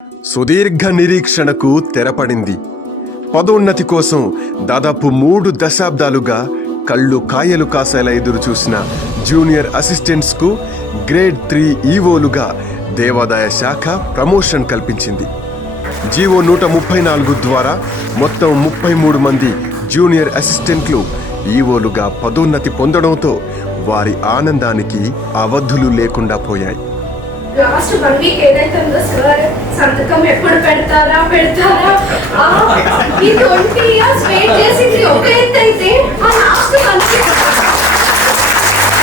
సుదీర్ఘ నిరీక్షణకు తెరపడింది. పదోన్నతి కోసం దాదాపు 3 దశాబ్దాలుగా కళ్ళు కాయలు కాసేలా ఎదురు చూసిన జూనియర్ అసిస్టెంట్స్కు గ్రేడ్ 3 ఈవోలుగా దేవాదాయ శాఖ ప్రమోషన్ కల్పించింది. జీవో 134 ద్వారా మొత్తం 33 మంది జూనియర్ అసిస్టెంట్లు ఈవోలుగా పదోన్నతి పొందడంతో వారి ఆనందానికి అవధులు లేకుండా పోయాయి. లాస్ట్ 1 వీక్ ఏదైతే ఉందో సార్ సంతకం ఎప్పుడు పెడతారా ఈ 20 ఇయర్స్ వెయిట్ చేసింది ఒక ఎత్తు అయితే ఆ లాస్ట్ 1 వీక్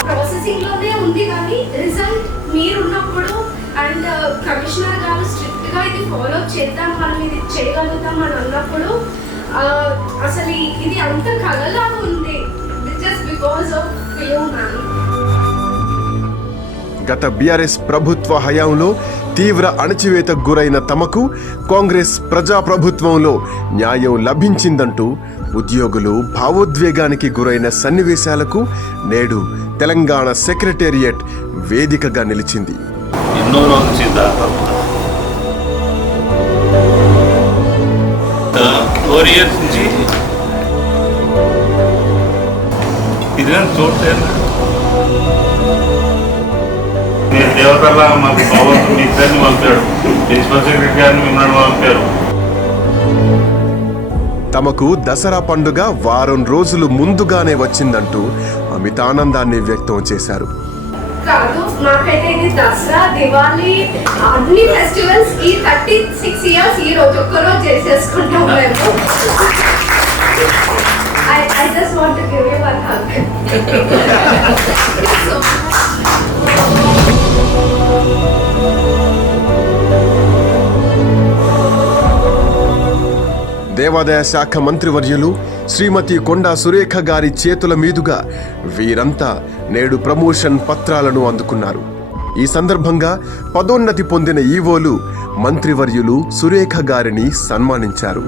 ప్రాసెసింగ్ లోనే ఉంది. కానీ రిజల్ట్ మీరున్నప్పుడు అండ్ కమిషనర్ గారు స్ట్రిక్ట్ గా ఇది ఫాలో చేద్దాం, మనం ఇది చేయగలుగుతాం అని అన్నప్పుడు అసలు ఇది అంత కలలాగా ఉంది. Just because of you ma'am. గత బీఆర్ఎస్ ప్రభుత్వ హయాంలో తీవ్ర అణచివేతకు గురైన తమకు కాంగ్రెస్ ప్రజాప్రభుత్వంలో న్యాయం లభించిందంటూ ఉద్యోగులు భావోద్వేగానికి గురైన సన్నివేశాలకు నేడు తెలంగాణ సెక్రటేరియట్ వేదికగా నిలిచింది. ఎన్నో రోజుల నుంచి తిరిగిన చోటే దేవతల్లా మాకు భగవంతుడు మీ ఇద్దరిని పంపాడు, ప్రిన్సిపల్ సెక్రటరీ గారిని మిమ్మల్ని పంపారు. తమకు దసరా పండుగ వారం రోజులు ముందుగానే వచ్చిందంటూ అమితానందాన్ని వ్యక్తం చేశారు. కాదు, మాకైతే ఇది దసరా, దివాళీ అన్ని ఫెస్టివల్స్ ఈ 36 ఇయర్స్ ఈ రోజు ఒక్కరోజు చేసేసుకుంటాం మేము. I just want to give you one hug. దేవాదాయ శాఖ మంత్రివర్యులు శ్రీమతి కొండా సురేఖ గారి చేతుల మీదుగా వీరంతా నేడు ప్రమోషన్ పత్రాలను అందుకున్నారు. ఈ సందర్భంగా పదోన్నతి పొందిన ఈవోలు మంత్రివర్యులు సురేఖ గారిని సన్మానించారు.